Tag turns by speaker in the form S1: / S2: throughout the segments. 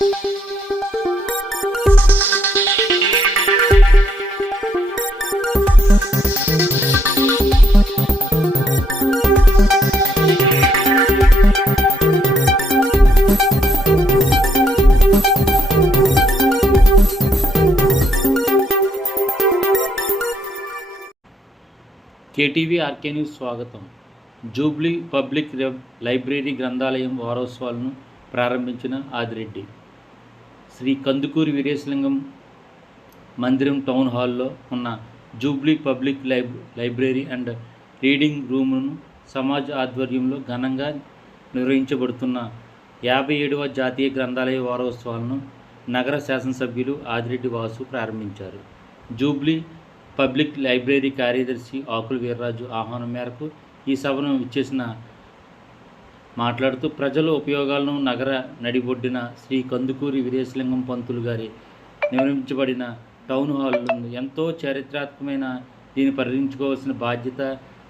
S1: KTV RK news స్వాగతం. Jubilee public library గ్రంథాలయం వారోత్సవాలను ప్రారంభించిన ఆదిరెడ్డి. శ్రీ కందుకూరి వీరేశలింగం మందిరం టౌన్ హాల్లో ఉన్న జూబ్లీ పబ్లిక్ లైబ్ లైబ్రరీ అండ్ రీడింగ్ రూమును సమాజ్ ఆధ్వర్యంలో ఘనంగా నిర్వహించబడుతున్న యాభై ఏడవ జాతీయ గ్రంథాలయ వారోత్సవాలను నగర శాసనసభ్యులు ఆదిరెడ్డి వాసు ప్రారంభించారు. జూబ్లీ పబ్లిక్ లైబ్రరీ కార్యదర్శి ఆకుల వీర్రాజు ఆహ్వానం మేరకు ఈ సభను ఇచ్చేసిన మాట్లాడుతూ ప్రజల ఉపయోగాలను నగర నడిబొడ్డిన శ్రీ కందుకూరి వీరేశలింగం పంతులు గారి నిర్మించబడిన టౌన్ హాల్ ఎంతో చారిత్రాత్మకమైన దీన్ని పరిగణించుకోవాల్సిన బాధ్యత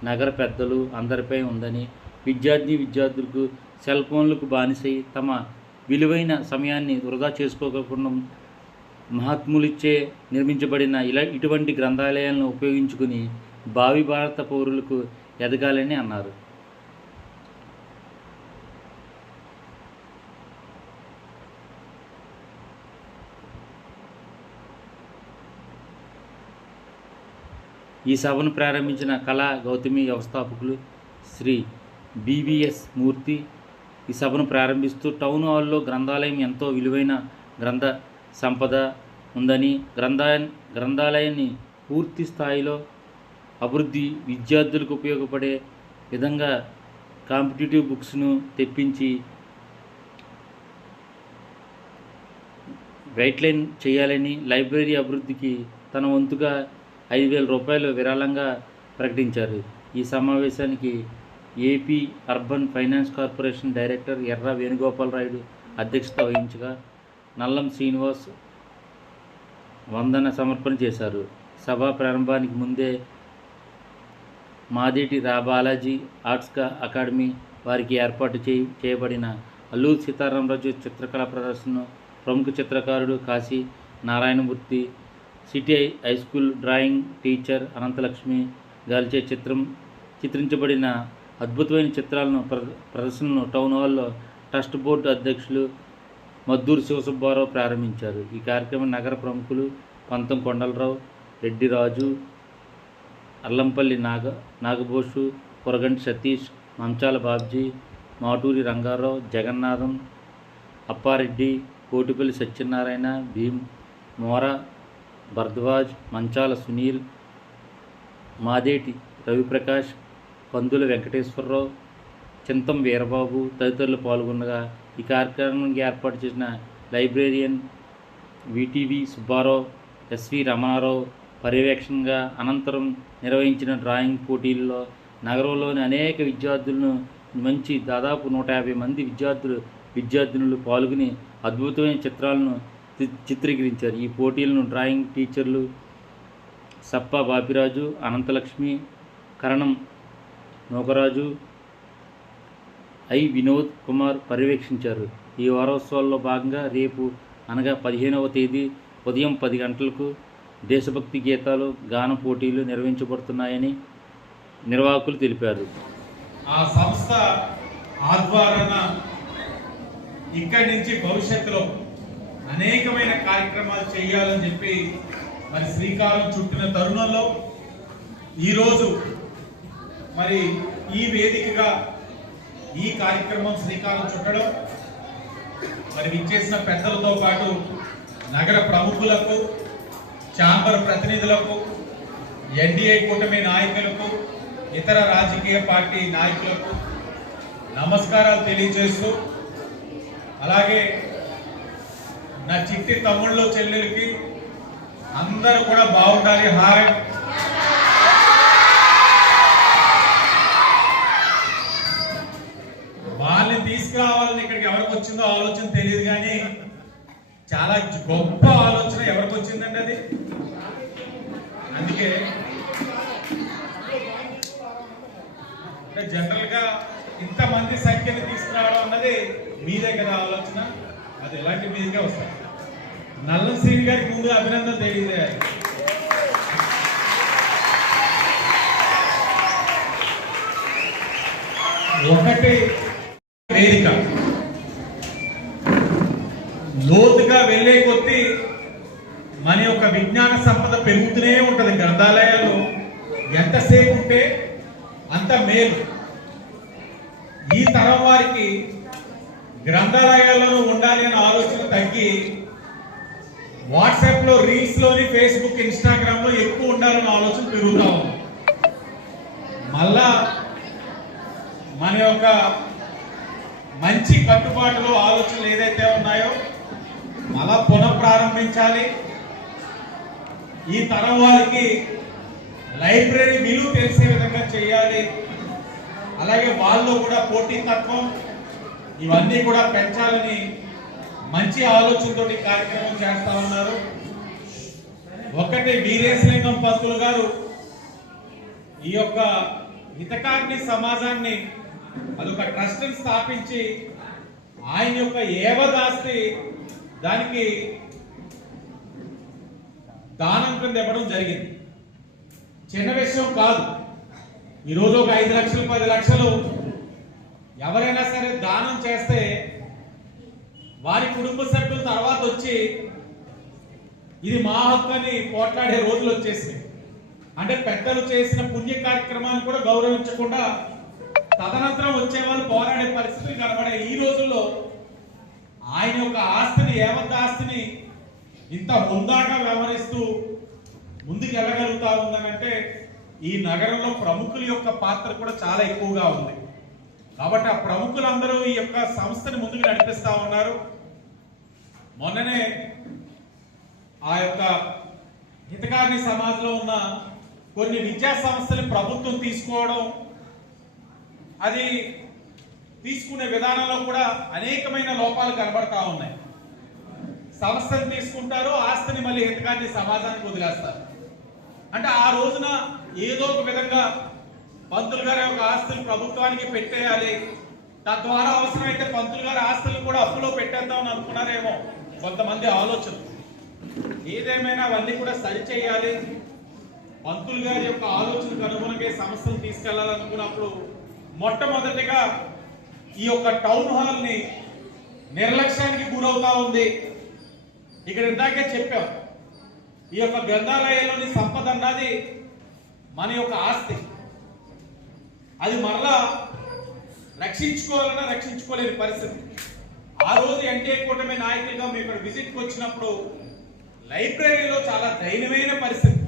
S1: నగర పెద్దలు అందరిపై ఉందని విద్యార్థి విద్యార్థులకు సెల్ ఫోన్లకు బానిసై తమ విలువైన సమయాన్ని వృధా చేసుకోకుండా మహాత్ములిచ్చే నిర్మించబడిన ఇలా ఇటువంటి గ్రంథాలయాలను ఉపయోగించుకుని భావి భారత పౌరులకు ఎదగాలని అన్నారు. ఈ సభను ప్రారంభించిన కళా గౌతమి వ్యవస్థాపకులు శ్రీ బీవీఎస్ మూర్తి. ఈ సభను ప్రారంభిస్తూ టౌన్ హాల్లో గ్రంథాలయం ఎంతో విలువైన గ్రంథ సంపద ఉందని గ్రంథా గ్రంథాలయాన్ని పూర్తి స్థాయిలో అభివృద్ధి విద్యార్థులకు ఉపయోగపడే విధంగా కాంపిటేటివ్ బుక్స్ను తెప్పించి గైడ్లైన్ చేయాలని లైబ్రరీ అభివృద్ధికి తన వంతుగా ఐదు వేల రూపాయలు విరాళంగా ప్రకటించారు. ఈ సమావేశానికి AP urban finance corporation director Erra Venugopalarayudu అధ్యక్షత వహించగా నల్లం శ్రీనివాస్ వందన సమర్పణ చేశారు. సభ ప్రారంభానికి ముందే మాదేటి రా బాలాజీ ఆర్ట్స్ అకాడమీ వారికి ఏర్పాటు చేయి చేయబడిన అల్లూరు సీతారామరాజు చిత్రకళా ప్రదర్శనను ప్రముఖ చిత్రకారుడు Kasi Narayanamurthy city high school drawing teacher Anantalakshmi గారిచే చిత్రం చిత్రించబడిన అద్భుతమైన చిత్రాలను ప్ర- ప్రదర్శనను టౌన్ హాల్లో ట్రస్ట్ బోర్డు అధ్యక్షులు మద్దూరు శివసుబ్బారావు ప్రారంభించారు. ఈ కార్యక్రమం నగర ప్రముఖులు పంతం కొండలరావు రెడ్డి రాజు అల్లంపల్లి నాగ నాగభూషు కొరగంటి సతీష్ మంచాల బాబ్జీ మాటూరి రంగారావు జగన్నాథం అప్పారెడ్డి కోటిపల్లి సత్యనారాయణ భీమ్ మోరా భరద్వాజ్ మంచాల సునీల్ మాదేటి రవిప్రకాష్ పందుల వెంకటేశ్వరరావు చింతం వీరబాబు తదితరులు పాల్గొనగా ఈ కార్యక్రమానికి ఏర్పాటు చేసిన librarian VTV Subbarao SV Ramanarao పర్యవేక్షణగా అనంతరం నిర్వహించిన డ్రాయింగ్ పోటీల్లో నగరంలోని అనేక విద్యార్థులను మంచి దాదాపు నూట యాభై మంది విద్యార్థులు విద్యార్థినులు పాల్గొని అద్భుతమైన చిత్రాలను చిత్రీకరించారు. ఈ పోటీలను డ్రాయింగ్ టీచర్లు సప్ప బాపిరాజు అనంతలక్ష్మి కరణం నూకరాజు ఐ వినోద్ కుమార్ పర్యవేక్షించారు. ఈ వారోత్సవాల్లో భాగంగా రేపు అనగా పదిహేనవ తేదీ ఉదయం పది గంటలకు దేశభక్తి గీతాలు గాన పోటీలు నిర్వహించబడుతున్నాయని నిర్వాహకులు తెలిపారు.
S2: ఆ సంస్థ ఆధ్వర్యాన ఇక్కడి నుంచి భవిష్యత్తులో అనేకమైన కార్యక్రమాలు చేయాలని చెప్పి మరి శ్రీకారం చుట్టిన తరుణంలో ఈరోజు మరి ఈ వేదికగా ఈ కార్యక్రమం శ్రీకారం చుట్టడం మరి విచ్చేసిన పెద్దలతో పాటు నగర ప్రముఖులకు ఛాంబర్ ప్రతినిధులకు ఎన్డీఏ కూటమి నాయకులకు ఇతర రాజకీయ పార్టీ నాయకులకు నమస్కారాలు తెలియజేస్తూ అలాగే నా చిట్టి తమ్ముళ్ళు చెల్లెలకి అందరూ కూడా బాగుండాలి. హారై వాళ్ళని తీసుకురావాలని ఇక్కడికి ఎవరికి వచ్చిందో ఆలోచన తెలియదు కానీ చాలా గొప్ప ఆలోచన ఎవరికి వచ్చిందండి అది? అందుకే అంటే జనరల్గా ఇంతమంది సంఖ్యని తీసుకురావడం అన్నది మీదే కదా ఆలోచన. అది ఎలాంటి మీదకే వస్తాయి. నల్ల శ్రీని గారికి ముందు అభినందన తెలియజేయాలి. ఒకటి వేదిక. లోతుగా వెళ్ళే కొద్దీ మన యొక్క విజ్ఞాన సంపద పెరుగుతూనే ఉంటుంది. గ్రంథాలయాల్లో ఎంతసేపు ఉంటే అంత మేలు. ఈ తరం వారికి గ్రంథాలయాల్లో ఉండాలి అనే ఆలోచన తగ్గి వాట్సాప్లో రీల్స్లోని ఫేస్బుక్ ఇన్స్టాగ్రామ్లో ఎక్కువ ఉండాలన్న ఆలోచన పెరుగుతా ఉంది. మళ్ళా మన యొక్క మంచి కట్టుబాటులో ఆలోచనలు ఏదైతే ఉన్నాయో మళ్ళా పునఃప్రారంభించాలి. ఈ తరం వారికి లైబ్రరీ విలువ తెలిసే విధంగా చేయాలి. అలాగే వాళ్ళు కూడా పోటీతత్వం ఇవన్నీ కూడా పెంచాలని మంచి ఆలోచనతో కార్యక్రమం చేస్తా ఉన్నారు. ఒకటి వీరేశలింగం పంతులు గారు ఈ యొక్క హితకారిణి సమాజాన్ని అదొక ట్రస్ట్ స్థాపించి ఆయన యొక్క ఏవదాస్తి దానికి దానం కింద ఇవ్వడం జరిగింది. చిన్న విషయం కాదు. ఈరోజు ఒక ఐదు లక్షలు పది లక్షలు ఎవరైనా సరే దానం చేస్తే వారి కుటుంబ సభ్యుల తర్వాత వచ్చి ఇది మా హక్కు అని పోట్లాడే రోజులు వచ్చేసాయి అంటే పెద్దలు చేసిన పుణ్య కార్యక్రమాన్ని కూడా గౌరవించకుండా తదనంతరం వచ్చే వాళ్ళు పోరాడే పరిస్థితులు కనబడే ఈ రోజుల్లో ఆయన యొక్క ఆస్తిని ఏమంత ఆస్తిని ఇంత హుందాగా వ్యవహరిస్తూ ముందుకు వెళ్ళగలుగుతా ఉందనంటే ఈ నగరంలో ప్రముఖుల యొక్క పాత్ర కూడా చాలా ఎక్కువగా ఉంది. కాబట్టి ఆ ప్రముఖులందరూ ఈ యొక్క సంస్థని ముందుకు నడిపిస్తా ఉన్నారు. మొన్ననే ఆ యొక్క హితకారిణి సమాజంలో ఉన్న కొన్ని విద్యా సంస్థలు ప్రభుత్వం తీసుకోవడం అది తీసుకునే విధానంలో కూడా అనేకమైన లోపాలు కనబడతా ఉన్నాయి. సంస్థను తీసుకుంటారు ఆస్తిని మళ్ళీ హితకాన్ని సమాజానికి వదిలేస్తారు. అంటే ఆ రోజున ఏదో ఒక విధంగా పంతులు గారి యొక్క ఆస్తులు ప్రభుత్వానికి పెట్టేయాలి. తద్వారా అవసరమైతే పంతులు గారి ఆస్తులు కూడా అప్పులో పెట్టేద్దాం అనుకున్నారేమో కొంతమంది ఆలోచన ఏదేమైనా అవన్నీ కూడా సరిచేయాలి పంతులు గారి యొక్క ఆలోచనకు అనుగుణంగా సమస్యలు తీసుకెళ్ళాలనుకున్నప్పుడు మొట్టమొదటిగా ఈ యొక్క టౌన్ హాల్ని నిర్లక్ష్యానికి గురవుతా ఉంది. ఇక్కడ ఇందాకే చెప్పాం ఈ యొక్క గ్రంథాలయంలోని సంపద అన్నది మన యొక్క ఆస్తి. అది మరలా రక్షించుకోవాలన్నా రక్షించుకోలేని పరిస్థితి. ఆ రోజు ఎన్టీఏ కూటమి నాయకులుగా మేము ఇక్కడ విజిట్కి వచ్చినప్పుడు లైబ్రరీలో చాలా దైన్యమైన పరిస్థితి.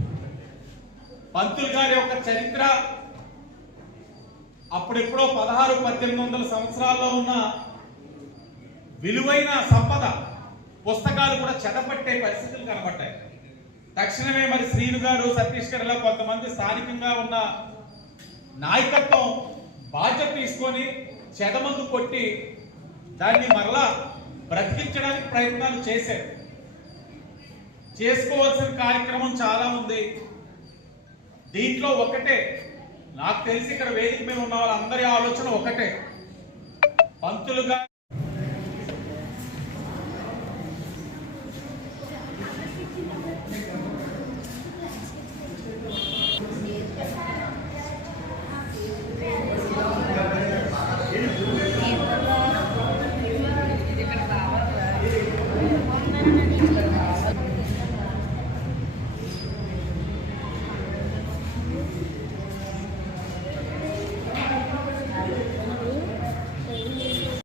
S2: పంతులు గారి యొక్క చరిత్ర అప్పుడెప్పుడో పదహారు పద్దెనిమిది వందల సంవత్సరాల్లో ఉన్న విలువైన సంపద పుస్తకాలు కూడా చెదపట్టే పరిస్థితులు కనబడ్డాయి. తక్షణమే మరి శ్రీను గారు సతీష్ గారు కొంతమంది స్థానికంగా ఉన్న నాయకత్వం బాధ్యత తీసుకొని చెదమందు కొట్టి దాన్ని మరలా బ్రతికించడానికి ప్రయత్నాలు చేశారు. చేసుకోవాల్సిన కార్యక్రమం చాలా ఉంది. దీంట్లో ఒకటే నాకు తెలిసి ఇక్కడ వేదిక మీద ఉన్న వాళ్ళందరి ఆలోచన ఒకటే. పంతులుగా